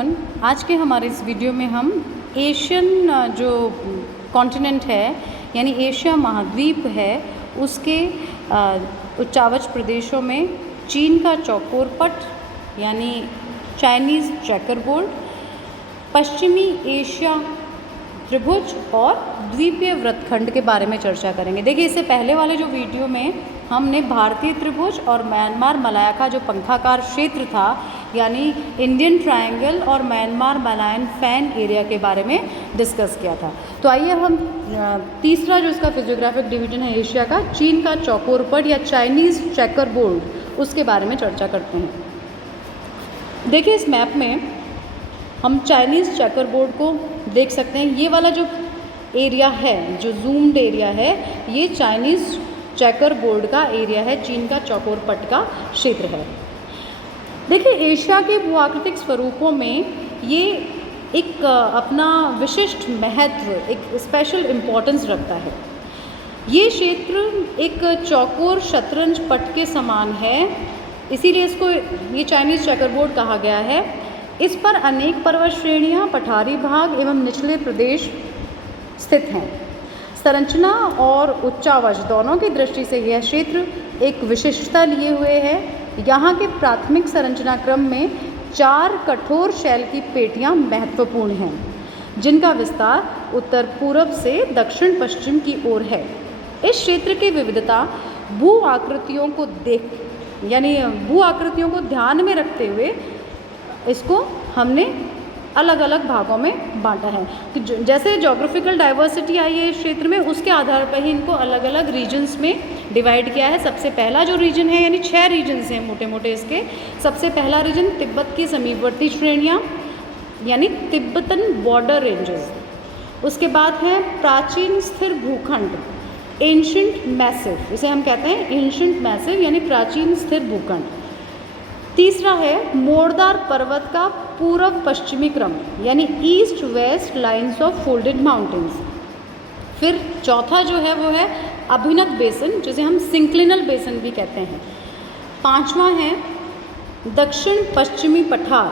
Everyone, आज के हमारे इस वीडियो में हम एशियन जो कॉन्टिनेंट है यानी एशिया महाद्वीप है उसके उच्चावच प्रदेशों में चीन का चौकोर पट यानी चाइनीज़ चेकर बोर्ड, पश्चिमी एशिया त्रिभुज और द्वीपीय वृत्तखंड के बारे में चर्चा करेंगे। देखिए, इससे पहले वाले जो वीडियो में हमने भारतीय त्रिभुज और म्यांमार मलाया जो पंखाकार क्षेत्र था यानी इंडियन ट्रायंगल और म्यांमार मलायन फैन एरिया के बारे में डिस्कस किया था। तो आइए हम तीसरा जो इसका फिजियोग्राफिक डिवीजन है एशिया का, चीन का चौकोर पट या चाइनीज़ चेकर बोर्ड, उसके बारे में चर्चा करते हैं। देखिए, इस मैप में हम चाइनीज़ चेकर बोर्ड को देख सकते हैं। ये वाला जो एरिया है, जो जूम्ड एरिया है, ये चाइनीज़ चेकर बोर्ड का एरिया है, चीन का चौकोर पट का क्षेत्र है। देखिए, एशिया के भूआकृतिक स्वरूपों में ये एक अपना विशिष्ट महत्व, एक स्पेशल इम्पोर्टेंस रखता है। ये क्षेत्र एक चौकोर शतरंज पट के समान है, इसीलिए इसको ये चाइनीज़ चेकर बोर्ड कहा गया है। इस पर अनेक पर्वत श्रेणियाँ, पठारी भाग एवं निचले प्रदेश स्थित हैं। संरचना और उच्चावच दोनों की दृष्टि से यह क्षेत्र एक विशिष्टता लिए हुए है। यहाँ के प्राथमिक संरचना क्रम में 4 कठोर शैल की पेटियाँ महत्वपूर्ण हैं, जिनका विस्तार उत्तर पूर्व से दक्षिण पश्चिम की ओर है। इस क्षेत्र की विविधता भू आकृतियों को ध्यान में रखते हुए इसको हमने अलग अलग भागों में बांटा है। तो जैसे ज्योग्राफिकल डाइवर्सिटी आई है इस क्षेत्र में, उसके आधार पर ही इनको अलग अलग रीजन्स में डिवाइड किया है। सबसे पहला जो रीजन है, यानी 6 रीजन्स हैं मोटे मोटे इसके। सबसे पहला रीजन तिब्बत की समीपवर्ती श्रेणियाँ यानी तिब्बतन बॉर्डर रेंजेस। उसके बाद है प्राचीन स्थिर भूखंड, एंशिएंट मैसिव, इसे हम कहते हैं एंशिएंट मैसिव यानी प्राचीन स्थिर भूखंड। तीसरा है मोड़दार पर्वत का पूर्व पश्चिमी क्रम यानी east west lines of folded mountains. फिर चौथा जो है वो है अभिनत बेसन, जिसे हम सिंक्लिनल बेसन भी कहते हैं। पांचवा है दक्षिण पश्चिमी पठार,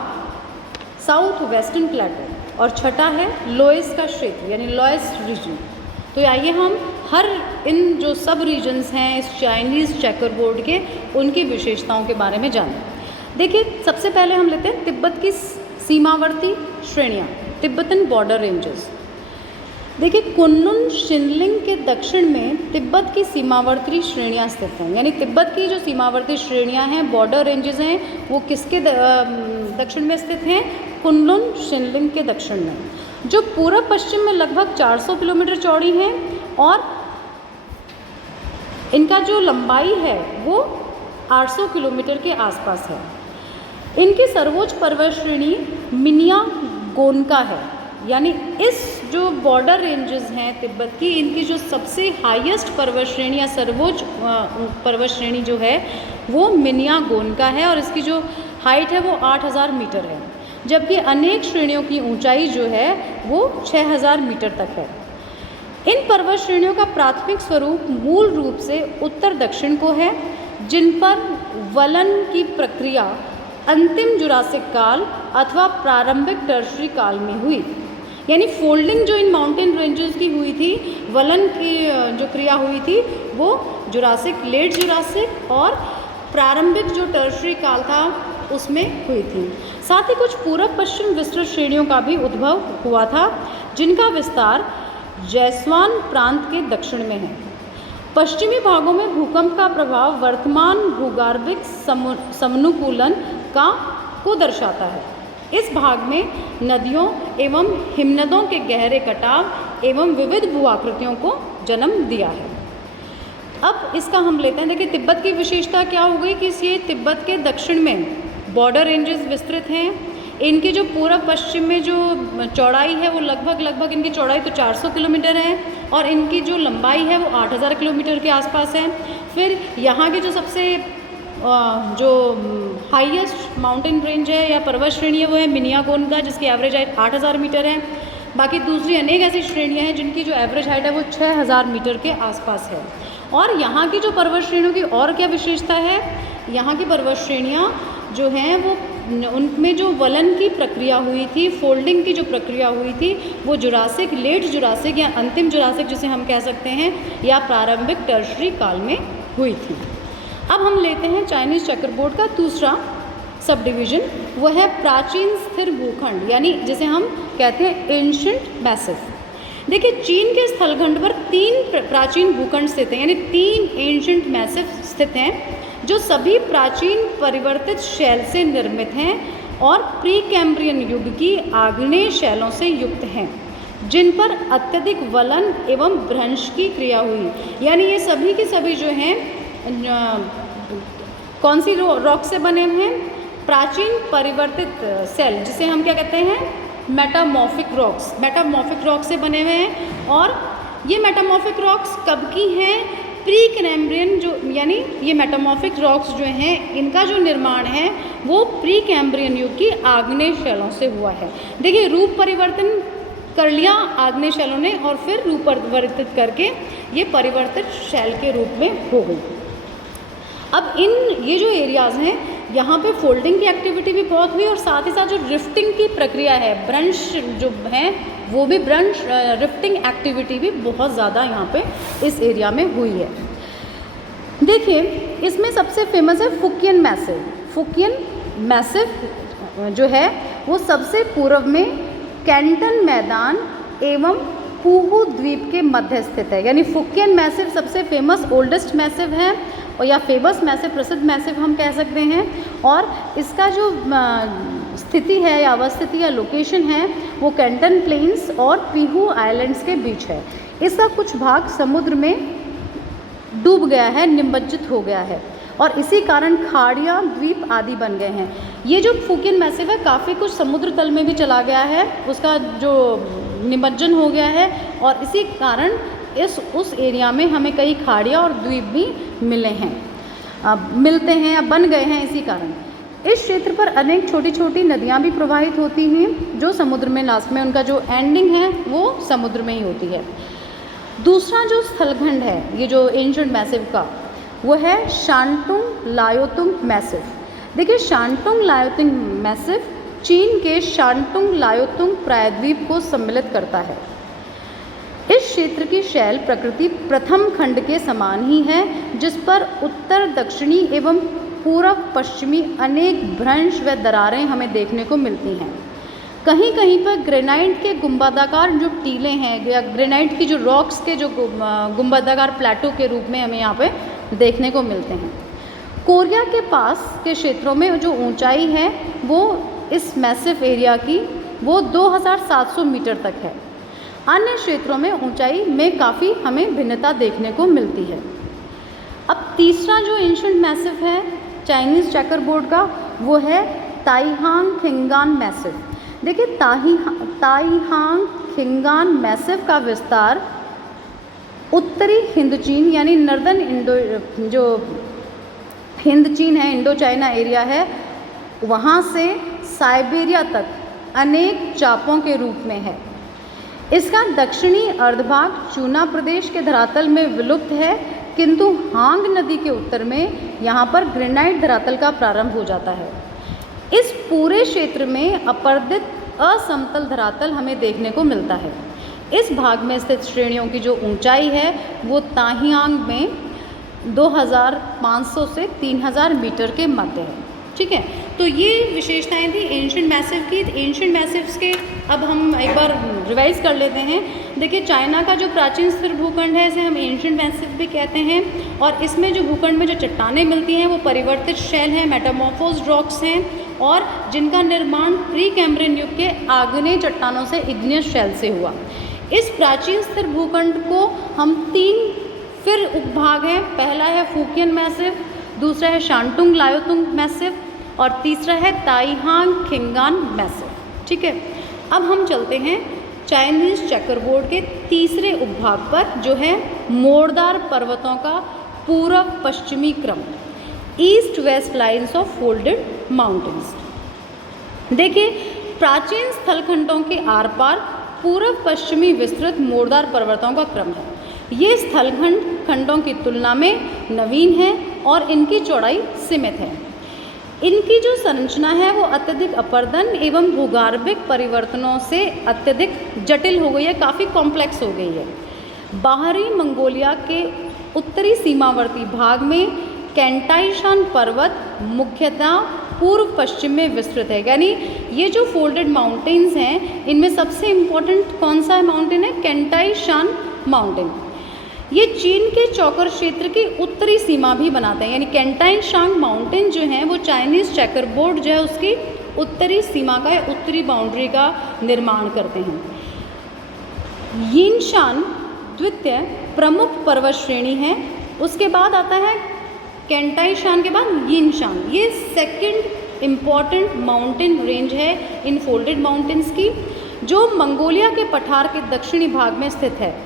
साउथ वेस्टर्न प्लेटो। और छठा है लोएस का क्षेत्र यानी लोएस्ट रीजन। तो आइए हम हर इन जो सब रीजन्स हैं इस चाइनीज़ चेकर बोर्ड के, उनकी विशेषताओं के बारे में जानें। देखिए, सबसे पहले हम लेते हैं तिब्बत की सीमावर्ती श्रेणियाँ, तिब्बतन बॉर्डर रेंजेस। देखिए, कुनलुन शिनलिंग के दक्षिण में तिब्बत की सीमावर्ती श्रेणियाँ स्थित हैं। यानी तिब्बत की जो सीमावर्ती श्रेणियाँ हैं, बॉर्डर रेंजेस हैं, वो किसके दक्षिण में स्थित हैं? कुनलुन शिनलिंग के दक्षिण में, जो पूर्व पश्चिम में लगभग 400 किलोमीटर चौड़ी हैं और इनका जो लंबाई है वो 800 किलोमीटर के आसपास है। इनकी सर्वोच्च पर्वत श्रेणी मिनिया गोनका है। यानी इस जो बॉर्डर रेंजेस हैं तिब्बत की, इनकी जो सबसे हाईएस्ट पर्वत श्रेणी या सर्वोच्च पर्वत श्रेणी जो है वो मिनिया गोनका है और इसकी जो हाइट है वो 8000 मीटर है, जबकि अनेक श्रेणियों की ऊंचाई जो है वो 6000 मीटर तक है। इन पर्वत श्रेणियों का प्राथमिक स्वरूप मूल रूप से उत्तर दक्षिण को है, जिन पर वलन की प्रक्रिया अंतिम जुरासिक काल अथवा प्रारंभिक टर्शरी काल में हुई। यानी फोल्डिंग जो इन माउंटेन रेंजेस की हुई थी, वलन की जो क्रिया हुई थी वो जुरासिक, लेट जुरासिक और प्रारंभिक जो टर्शरी काल था उसमें हुई थी। साथ ही कुछ पूर्व पश्चिम विस्तृत श्रेणियों का भी उद्भव हुआ था, जिनका विस्तार जैसवान प्रांत के दक्षिण में है। पश्चिमी भागों में भूकंप का प्रभाव वर्तमान भूगर्भिक समनुकूलन को दर्शाता है। इस भाग में नदियों एवं हिमनदों के गहरे कटाव एवं विविध भूआकृतियों को जन्म दिया है। अब इसका हम लेते हैं। देखिए, तिब्बत की विशेषता क्या हो गई कि ये तिब्बत के दक्षिण में बॉर्डर रेंजेस विस्तृत हैं। इनकी जो पूर्व पश्चिम में जो चौड़ाई है वो लगभग इनकी चौड़ाई तो 400 किलोमीटर है और इनकी जो लंबाई है वो 8000 किलोमीटर के आसपास है। फिर यहाँ की जो सबसे जो हाईएस्ट माउंटेन रेंज है या पर्वत श्रेणी है वो है मिनिया गोनका, जिसकी एवरेज हाइट 8000 मीटर है। बाकी दूसरी अनेक ऐसी श्रेणियाँ हैं जिनकी जो एवरेज हाइट है वो 6000 मीटर के आसपास है। और यहाँ की जो पर्वत श्रेणियों की और क्या विशेषता है, यहाँ की पर्वत श्रेणियाँ जो हैं वो उनमें जो वलन की प्रक्रिया हुई थी, फोल्डिंग की जो प्रक्रिया हुई थी, वो जुरासिक, लेट जुरासिक या अंतिम जुरासिक जिसे हम कह सकते हैं, या प्रारंभिक टर्शरी काल में हुई थी। अब हम लेते हैं चाइनीज़ चेकरबोर्ड का दूसरा सब डिवीज़न, वो है प्राचीन स्थिर भूखंड, यानी जिसे हम कहते हैं एंशिएंट मैसिव। देखिए, चीन के स्थलखंड पर 3 प्राचीन भूखंड स्थित हैं, यानी 3 एंशिएंट मैसिव स्थित हैं, जो सभी प्राचीन परिवर्तित शैल से निर्मित हैं और प्री कैम्ब्रियन युग की आग्नेय शैलों से युक्त हैं, जिन पर अत्यधिक वलन एवं भ्रंश की क्रिया हुई। यानी ये सभी के सभी जो हैं कौन सी रॉक से बने हुए हैं? प्राचीन परिवर्तित सेल, जिसे हम क्या कहते हैं? Metamorphic rocks. मेटामॉर्फिक रॉक से बने हुए हैं। और ये मेटामॉर्फिक रॉक्स कब की हैं? प्री कैम्ब्रियन जो, यानी ये मेटामॉर्फिक रॉक्स जो हैं, इनका जो निर्माण है वो प्री कैम्ब्रियन युग की आग्नेय शैलों से हुआ है। देखिए, रूप परिवर्तन कर लिया आग्नेय शैलों ने और फिर रूप परिवर्तित करके ये परिवर्तित शैल के रूप में हो गई। अब ये जो एरियाज़ हैं, यहाँ पे फोल्डिंग की एक्टिविटी भी बहुत हुई और साथ ही साथ जो रिफ्टिंग की प्रक्रिया है, ब्रंश जो है वो भी रिफ्टिंग एक्टिविटी भी बहुत ज़्यादा यहाँ पे इस एरिया में हुई है। देखिए, इसमें सबसे फेमस है फुकियन मैसिव। फुकियन मैसिव जो है वो सबसे पूर्व में कैंटन मैदान एवं पूहू द्वीप के मध्य स्थित है। यानी फुकियन मैसिव सबसे फेमस ओल्डेस्ट मैसिव है, और या फेमस मैसिव, प्रसिद्ध मैसिव हम कह सकते हैं। और इसका जो स्थिति है या अवस्थिति या लोकेशन है वो कैंटन प्लेन्स और पीहू आइलैंड्स के बीच है। इसका कुछ भाग समुद्र में डूब गया है, निमज्जित हो गया है, और इसी कारण खाड़ियाँ, द्वीप आदि बन गए हैं। ये जो फुकियन मैसिव है काफ़ी कुछ समुद्र तल में भी चला गया है, उसका जो निमज्जन हो गया है, और इसी कारण उस एरिया में हमें कई खाड़ियाँ और द्वीप भी मिले हैं, मिलते हैं या बन गए हैं। इसी कारण इस क्षेत्र पर अनेक छोटी छोटी नदियाँ भी प्रवाहित होती हैं, जो समुद्र में लास्ट में उनका जो एंडिंग है वो समुद्र में ही होती है। दूसरा जो स्थलखंड है ये जो एंशिएंट मैसिव का, वो है शांटुंग लाओतुंग मैसिव। देखिए, शांटुंग लाओतुंग मैसिव चीन के शांटुंग लाओतुंग प्रायद्वीप को सम्मिलित करता है। इस क्षेत्र की शैल प्रकृति प्रथम खंड के समान ही है, जिस पर उत्तर दक्षिणी एवं पूर्व पश्चिमी अनेक भ्रंश व दरारें हमें देखने को मिलती हैं। कहीं कहीं पर ग्रेनाइट के गुंबदाकार जो टीले हैं या ग्रेनाइट की जो रॉक्स के जो गुंबदाकार प्लेटो के रूप में हमें यहाँ पे देखने को मिलते हैं। कोरिया के पास के क्षेत्रों में जो ऊंचाई है वो इस मैसिव एरिया की वो 2700 मीटर तक है। अन्य क्षेत्रों में ऊंचाई में काफ़ी हमें भिन्नता देखने को मिलती है। अब तीसरा जो एंशिएंट मैसिव है चाइनीज़ चेकरबोर्ड का, वो है ताइहांग खिंगान मैसिव। देखिए, ताइहांग खिंगान मैसिव का विस्तार उत्तरी हिंद चीन, यानी नर्दर्न इंडो, जो हिंद चीन है, इंडो चाइना एरिया है, वहाँ से साइबेरिया तक अनेक चापों के रूप में है। इसका दक्षिणी अर्धभाग चूना प्रदेश के धरातल में विलुप्त है, किंतु हांग नदी के उत्तर में यहाँ पर ग्रेनाइट धरातल का प्रारंभ हो जाता है। इस पूरे क्षेत्र में अपर्दित असमतल धरातल हमें देखने को मिलता है। इस भाग में स्थित श्रेणियों की जो ऊंचाई है वो ताहियांग में 2500 से 3000 मीटर के मध्य है। ठीक है, तो ये विशेषताएं थी एंशिएंट मैसिव की। एंशिएंट मैसिव्स के अब हम एक बार रिवाइज कर लेते हैं। देखिए, चाइना का जो प्राचीन स्थिर भूखंड है इसे हम एंशिएंट मैसिव भी कहते हैं, और इसमें जो भूखंड में जो चट्टानें मिलती हैं वो परिवर्तित शैल हैं, मेटामॉर्फोज्ड रॉक्स हैं, और जिनका निर्माण प्री कैम्ब्रियन युग के आग्नेय चट्टानों से इग्नियस शैल से हुआ। इस प्राचीन स्थिर भूखंड को हम 3 फिर उपभाग हैं। पहला है फुकियन मैसिव, दूसरा है शांटुंग लाओतुंग मैसिव, और तीसरा है ताइहांग खिंगान मैसिव। ठीक है, अब हम चलते हैं चाइनीज़ चेकरबोर्ड के तीसरे उपभाग पर, जो है मोड़दार पर्वतों का पूर्व पश्चिमी क्रम, east west lines of folded mountains. देखिए, प्राचीन स्थलखंडों के आर पार पूर्व पश्चिमी विस्तृत मोड़दार पर्वतों का क्रम है। ये स्थलखंड खंडों की तुलना में नवीन है और इनकी चौड़ाई सीमित है। इनकी जो संरचना है वो अत्यधिक अपर्दन एवं भूगर्भिक परिवर्तनों से अत्यधिक जटिल हो गई है, काफ़ी कॉम्प्लेक्स हो गई है। बाहरी मंगोलिया के उत्तरी सीमावर्ती भाग में कैंटाईशान पर्वत मुख्यतः पूर्व पश्चिम में विस्तृत है। यानी ये जो फोल्डेड माउंटेन्स हैं, इनमें सबसे इम्पोर्टेंट कौन सा माउंटेन है? कैंटाईशान माउंटेन। ये चीन के चौकर क्षेत्र की उत्तरी सीमा भी बनाते हैं। यानी कैंटाईशान माउंटेन जो हैं वो चाइनीज़ चेकर बोर्ड जो है उसकी उत्तरी सीमा का या उत्तरी बाउंड्री का निर्माण करते हैं। यिनशान द्वितीय प्रमुख पर्वत श्रेणी है। उसके बाद आता है कैंटाईशान के बाद यिनशान। ये सेकंड इम्पॉर्टेंट माउंटेन रेंज है इन फोल्डेड माउंटेन्स की, जो मंगोलिया के पठार के दक्षिणी भाग में स्थित है।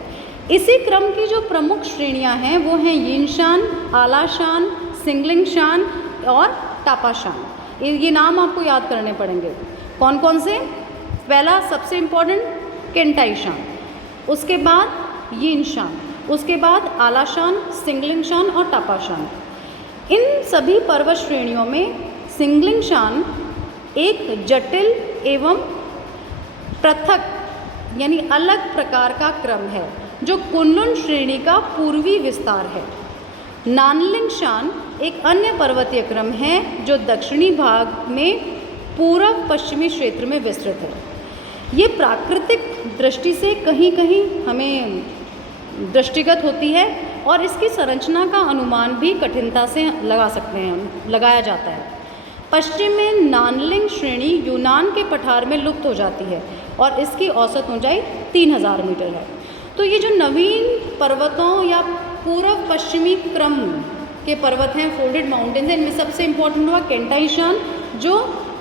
इसी क्रम की जो प्रमुख श्रेणियां हैं वो हैं यिनशान, आलाशान, सिंगलिंगशान और टापाशान। ये नाम आपको याद करने पड़ेंगे। कौन कौन से? पहला सबसे इम्पॉर्टेंट कैंटाईशान, उसके बाद यिनशान, उसके बाद आलाशान, सिंगलिंगशान और टापाशान। इन सभी पर्वत श्रेणियों में सिंगलिंगशान एक जटिल एवं पृथक यानी अलग प्रकार का क्रम है जो कुनलुन श्रेणी का पूर्वी विस्तार है। नानलिंगशान एक अन्य पर्वतीय क्रम है जो दक्षिणी भाग में पूर्व पश्चिमी क्षेत्र में विस्तृत है। ये प्राकृतिक दृष्टि से कहीं कहीं हमें दृष्टिगत होती है और इसकी संरचना का अनुमान भी कठिनता से लगाया जाता है। पश्चिम में नानलिंग श्रेणी यूनान के पठार में लुप्त हो जाती है और इसकी औसत ऊंचाई 3000 मीटर है। तो ये जो नवीन पर्वतों या पूर्व पश्चिमी क्रम के पर्वत हैं, फोल्डेड माउंटेन्स हैं, इनमें सबसे इम्पोर्टेंट हुआ कैंटाईशान जो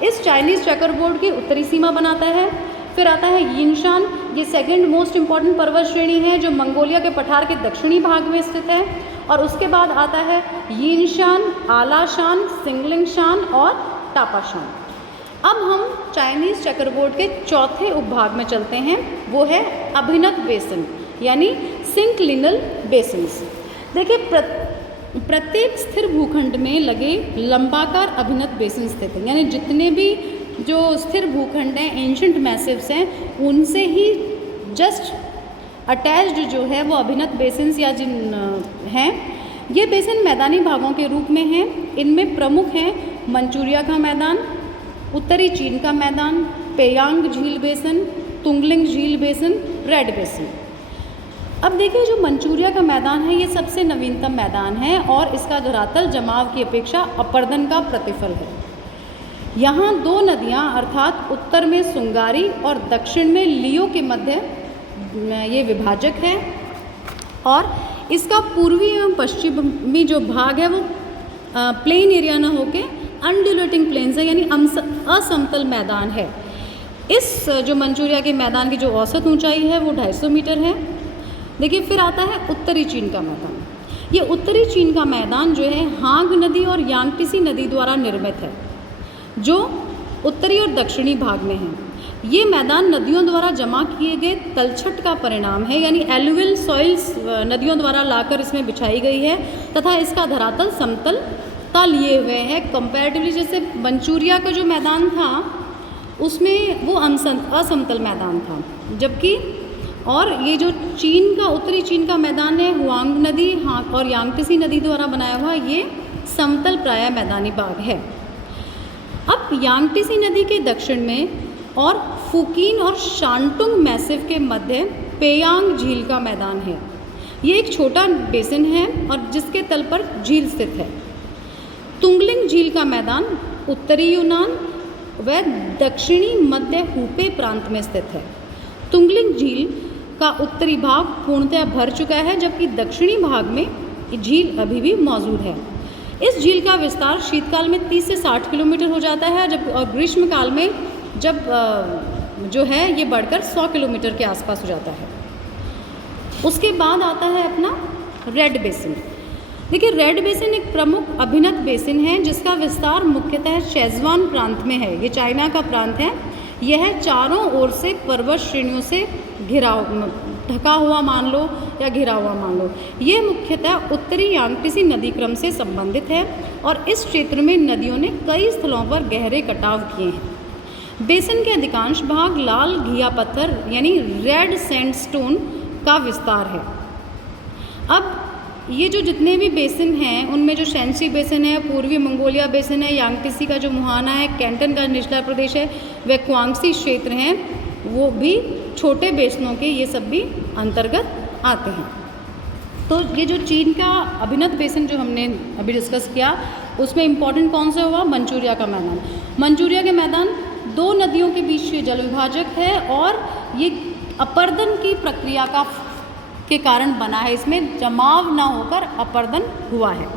इस चाइनीज़ चेकर बोर्ड की उत्तरी सीमा बनाता है। फिर आता है यिनशान, ये सेकंड मोस्ट इम्पॉर्टेंट पर्वत श्रेणी है जो मंगोलिया के पठार के दक्षिणी भाग में स्थित है। और उसके बाद आता है यिनशान, आलाशान, सिंगलिंगशान और टापाशान। अब हम चाइनीज़ चेकर बोर्ड के चौथे उपभाग में चलते हैं, वो है अभिनत बेसिन यानी सिंक्लिनल बेसिन्स। देखिए प्रत्येक स्थिर भूखंड में लगे लंबाकार अभिनत बेसिन स्थित हैं। यानी जितने भी जो स्थिर भूखंड हैं, एंशंट मैसिव्स हैं, उनसे ही जस्ट अटैच्ड जो है वो अभिनत बेसिन्स या जिन हैं। ये बेसिन मैदानी भागों के रूप में हैं। इनमें प्रमुख हैं मंचूरिया का मैदान, उत्तरी चीन का मैदान, पेयांग झील बेसिन, तुंगलिंग झील बेसिन, रेड बेसिन। अब देखिए जो मंचूरिया का मैदान है ये सबसे नवीनतम मैदान है और इसका धरातल जमाव की अपेक्षा अपर्दन का प्रतिफल है। यहाँ दो नदियाँ अर्थात उत्तर में सुंगारी और दक्षिण में लियो के मध्य ये विभाजक है और इसका पूर्वी एवं पश्चिमी जो भाग है वो प्लेन एरिया ना होके अनड्यूलेटिंग प्लेन्स है यानी असमतल मैदान है। इस जो मंचूरिया के मैदान की जो औसत ऊंचाई है वो 250 मीटर है। देखिए फिर आता है उत्तरी चीन का मैदान। ये उत्तरी चीन का मैदान जो है हांग नदी और यांगटीसी नदी द्वारा निर्मित है जो उत्तरी और दक्षिणी भाग में है। ये मैदान नदियों द्वारा जमा किए गए तलछट का परिणाम है यानी एलुवियल सॉइल्स नदियों द्वारा लाकर इसमें बिछाई गई है तथा इसका धरातल समतलता लिए हुए है। कंपैरेटिवली जैसे मंचूरिया का जो मैदान था उसमें वो असमतल मैदान था, जबकि और ये जो चीन का उत्तरी चीन का मैदान है हुआंग नदी और यांगटीसी नदी द्वारा बनाया हुआ ये समतल प्राय मैदानी भाग है। अब यांगटीसी नदी के दक्षिण में और फुकीन और शांटुंग मैसिव के मध्य पेयांग झील का मैदान है। ये एक छोटा बेसिन है और जिसके तल पर झील स्थित है। तुंगलिंग झील का मैदान उत्तरी यूनान व दक्षिणी मध्य हुपे प्रांत में स्थित है। तुंगलिंग झील का उत्तरी भाग पूर्णतः भर चुका है जबकि दक्षिणी भाग में झील अभी भी मौजूद है। इस झील का विस्तार शीतकाल में 30 से 60 किलोमीटर हो जाता है और ग्रीष्म काल में जब जो है ये बढ़कर 100 किलोमीटर के आसपास हो जाता है। उसके बाद आता है अपना रेड बेसिन। देखिए रेड बेसिन एक प्रमुख अभिनत बेसिन है जिसका विस्तार मुख्यतः शेजवान प्रांत में है। ये चाइना का प्रांत है। यह चारों ओर से पर्वत श्रेणियों से ढका हुआ मान लो या घिरा हुआ मान लो। ये मुख्यतः उत्तरी यांगटीसी नदी क्रम से संबंधित है और इस क्षेत्र में नदियों ने कई स्थलों पर गहरे कटाव किए हैं। बेसिन के अधिकांश भाग लाल घिया पत्थर यानी रेड सैंडस्टोन का विस्तार है। अब ये जो जितने भी बेसिन हैं उनमें जो शैंसी बेसिन है, पूर्वी मंगोलिया बेसिन है, यांगत्से का जो मुहाना है, कैंटन का निचला प्रदेश है, व क्वांगसी क्षेत्र हैं, वो भी छोटे बेसिनों के ये सब भी अंतर्गत आते हैं। तो ये जो चीन का अभिनत बेसिन जो हमने अभी डिस्कस किया उसमें इम्पॉर्टेंट कौन सा हुआ? मंचूरिया का मैदान। मंचूरिया के मैदान दो नदियों के बीच जल विभाजक है और ये अपर्दन की प्रक्रिया के कारण बना है, इसमें जमाव ना होकर अपर्दन हुआ है।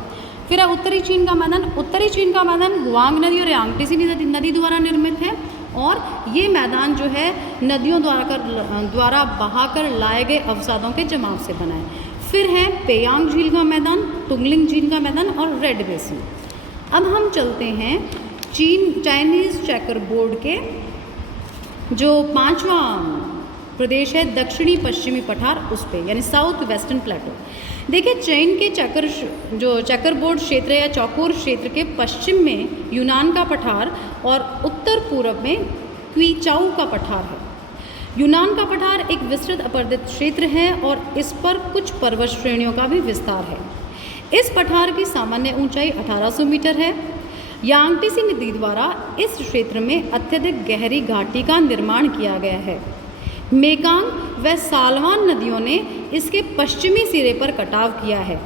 फिर है उत्तरी चीन का मैदान। उत्तरी चीन का मैदान हुआंग नदी और यांगत्से नदी द्वारा निर्मित है और ये मैदान जो है नदियों द्वारा बहाकर लाए गए अवसादों के जमाव से बना है। फिर है पेयांग झील का मैदान, तुंगलिंग झील का मैदान और रेड बेसिन। अब हम चलते हैं चाइनीज़ चेकर बोर्ड के जो 5वां प्रदेश है दक्षिणी पश्चिमी पठार, उस पे यानी साउथ वेस्टर्न प्लेटो। देखिए चीन के चेकर बोर्ड क्षेत्र या चौकोर क्षेत्र के पश्चिम में यूनान का पठार और उत्तर पूर्व में क्वीचाऊ का पठार है। यूनान का पठार एक विस्तृत अपर्दित क्षेत्र है और इस पर कुछ पर्वत श्रेणियों का भी विस्तार है। इस पठार की सामान्य ऊंचाई 1800 मीटर है। यांगत्से नदी द्वारा इस क्षेत्र में अत्यधिक गहरी घाटी का निर्माण किया गया है। मेकांग व सालवान नदियों ने इसके पश्चिमी सिरे पर कटाव किया है।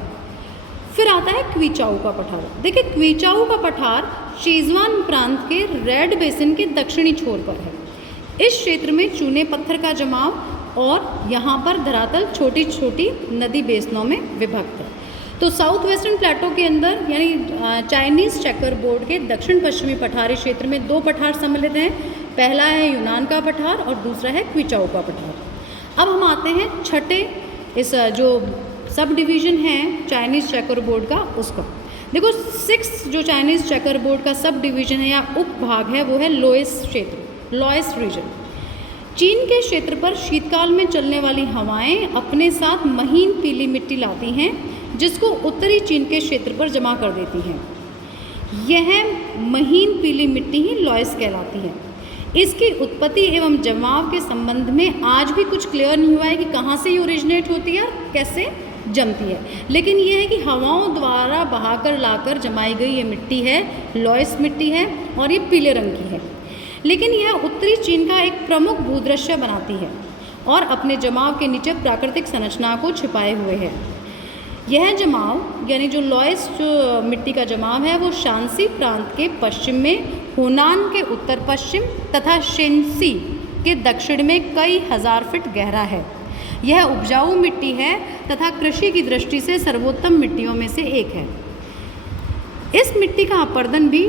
फिर आता है क्वीचाऊ का पठार। देखिए क्वीचाऊ का पठार शेजवान प्रांत के रेड बेसिन के दक्षिणी छोर पर है। इस क्षेत्र में चूने पत्थर का जमाव और यहाँ पर धरातल छोटी छोटी नदी बेसिनों में विभक्त है। तो साउथ वेस्टर्न प्लेटो के अंदर यानी चाइनीज़ चेकर बोर्ड के दक्षिण पश्चिमी पठारी क्षेत्र में दो पठार सम्मिलित हैं। पहला है यूनान का पठार और दूसरा है क्वीचाऊ का पठार। अब हम आते हैं छठे इस जो सब डिवीज़न है चाइनीज़ चेकर बोर्ड का, उसका देखो 6 जो चाइनीज़ चेकर बोर्ड का सब डिवीज़न है या उपभाग है वो है लोएस क्षेत्र, लोएस रीजन। चीन के क्षेत्र पर शीतकाल में चलने वाली हवाएं अपने साथ महीन पीली मिट्टी लाती हैं जिसको उत्तरी चीन के क्षेत्र पर जमा कर देती हैं। यह महीन पीली मिट्टी ही लोएस कहलाती है। इसकी उत्पत्ति एवं जमाव के संबंध में आज भी कुछ क्लियर नहीं हुआ है कि कहाँ से ये ओरिजिनेट होती है और कैसे जमती है, लेकिन ये है कि हवाओं द्वारा बहाकर लाकर जमाई गई ये मिट्टी है, लोएस मिट्टी है और ये पीले रंग की है। लेकिन यह उत्तरी चीन का एक प्रमुख भूदृश्य बनाती है और अपने जमाव के नीचे प्राकृतिक संरचना को छिपाए हुए है। यह जमाव यानी जो लोएस जो मिट्टी का जमाव है वो शांसी प्रांत के पश्चिम में, हुनान के उत्तर पश्चिम तथा शेंसी के दक्षिण में कई हजार फीट गहरा है। यह उपजाऊ मिट्टी है तथा कृषि की दृष्टि से सर्वोत्तम मिट्टियों में से एक है। इस मिट्टी का अपर्दन भी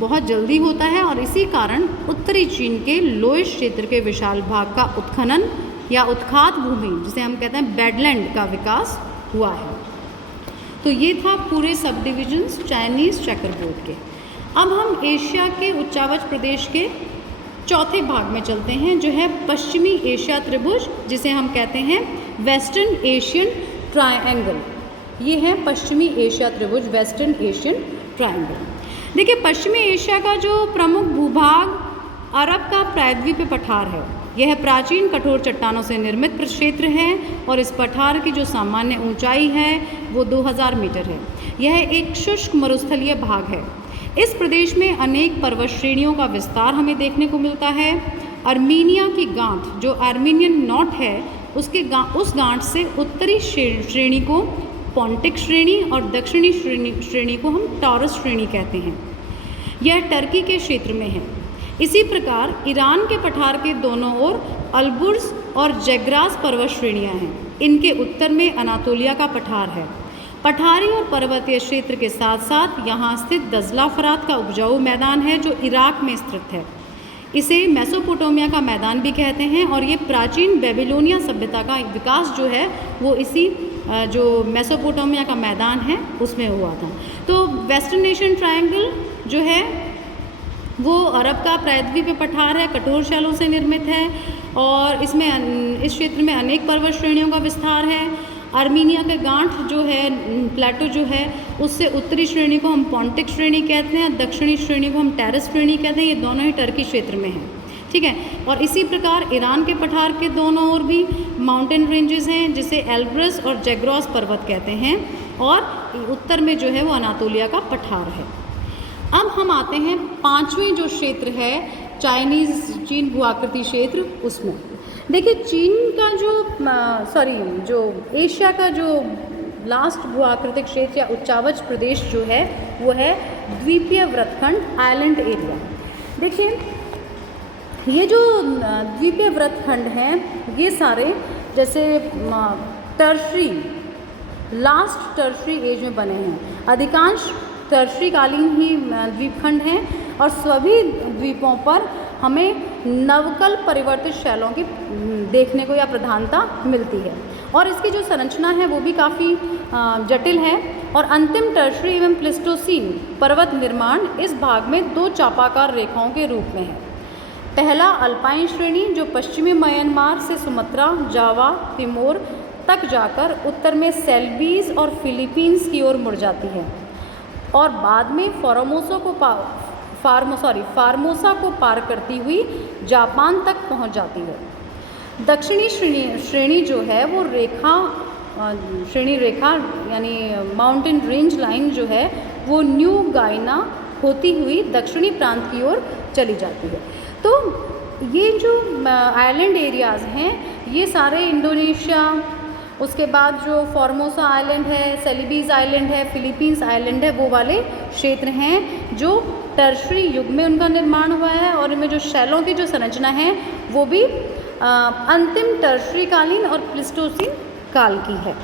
बहुत जल्दी होता है और इसी कारण उत्तरी चीन के लोएस क्षेत्र के विशाल भाग का उत्खनन या उत्खात भूमि जिसे हम कहते हैं बेडलैंड का विकास हुआ है। तो ये था पूरे सब डिविजन्स चाइनीज़ चेकर बोर्ड के। अब हम एशिया के उच्चावच प्रदेश के चौथे भाग में चलते हैं जो है पश्चिमी एशिया त्रिभुज, जिसे हम कहते हैं वेस्टर्न एशियन ट्रायंगल। ये है पश्चिमी एशिया त्रिभुज, वेस्टर्न एशियन ट्रायंगल। देखिए पश्चिमी एशिया का जो प्रमुख भूभाग अरब का प्रायद्वीपीय पठार है। यह प्राचीन कठोर चट्टानों से निर्मित क्षेत्र है और इस पठार की जो सामान्य ऊंचाई है वो 2000 मीटर है। यह एक शुष्क मरुस्थलीय भाग है। इस प्रदेश में अनेक पर्वत श्रेणियों का विस्तार हमें देखने को मिलता है। अर्मीनिया की गांठ जो आर्मीनियन नॉट है उस गांठ से उत्तरी श्रेणी को पोंटिक श्रेणी और दक्षिणी श्रेणी को हम टॉरस श्रेणी कहते हैं। यह टर्की के क्षेत्र में है। इसी प्रकार ईरान के पठार के दोनों ओर अल्बुर्ज और जग्रास पर्वत श्रेणियाँ हैं। इनके उत्तर में अनातोलिया का पठार है। पठारी और पर्वतीय क्षेत्र के साथ साथ यहाँ स्थित दजला फरात का उपजाऊ मैदान है जो इराक में स्थित है। इसे मेसोपोटामिया का मैदान भी कहते हैं और ये प्राचीन बेबीलोनिया सभ्यता का विकास जो है वो इसी जो मेसोपोटामिया का मैदान है उसमें हुआ था। तो वेस्टर्न एशियन ट्रायंगल जो है वो अरब का प्रायद्वीपीय पठार है, कठोर शैलों से निर्मित है और इसमें इस क्षेत्र में अनेक पर्वत श्रेणियों का विस्तार है। आर्मीनिया का गांठ जो है, प्लेटो जो है, उससे उत्तरी श्रेणी को हम पोंटिक श्रेणी कहते हैं, दक्षिणी श्रेणी को हम टेरेस श्रेणी कहते हैं। ये दोनों ही टर्की क्षेत्र में हैं, ठीक है। और इसी प्रकार ईरान के पठार के दोनों ओर भी माउंटेन रेंजेस हैं, जिसे एल्ब्रस और जैग्रोस पर्वत कहते हैं, और उत्तर में जो है वो अनातोलिया का पठार है। अब हम आते हैं पांचवें जो क्षेत्र है चीन भूआकृति क्षेत्र, उसमें देखिए चीन का जो एशिया का जो लास्ट भूआकृतिक क्षेत्र या उच्चावच प्रदेश जो है वो है द्वीपीय वृत्तखंड, आइलैंड एरिया। देखिए ये जो द्वीपीय वृत्तखंड हैं ये सारे जैसे लास्ट टर्शरी एज में बने हैं। अधिकांश टर्शरी कालीन ही द्वीपखंड हैं और सभी द्वीपों पर हमें नवकल परिवर्तित शैलों की देखने को या प्रधानता मिलती है, और इसकी जो संरचना है वो भी काफ़ी जटिल है। और अंतिम टर्शरी एवं प्लिस्टोसीन पर्वत निर्माण इस भाग में दो चापाकार रेखाओं के रूप में है। पहला अल्पाइन श्रेणी जो पश्चिमी म्यांमार से सुमात्रा, जावा, तिमोर तक जाकर उत्तर में सेल्बीज और फिलीपींस की ओर मुड़ जाती है, और बाद में फार्मोसा को पार करती हुई जापान तक पहुंच जाती है। दक्षिणी श्रेणी जो है वो श्रेणी रेखा यानी माउंटेन रेंज लाइन जो है वो न्यू गाइना होती हुई दक्षिणी प्रांत की ओर चली जाती है। तो ये जो आइलैंड एरियाज़ हैं ये सारे इंडोनेशिया, उसके बाद जो फॉर्मोसा आइलैंड है, सेलिबीज आइलैंड है, फिलीपींस आइलैंड है, वो वाले क्षेत्र हैं जो टर्शरी युग में उनका निर्माण हुआ है, और इनमें जो शैलों की जो संरचना है वो भी अंतिम टर्शरी कालीन और प्लिस्टोसीन काल की है।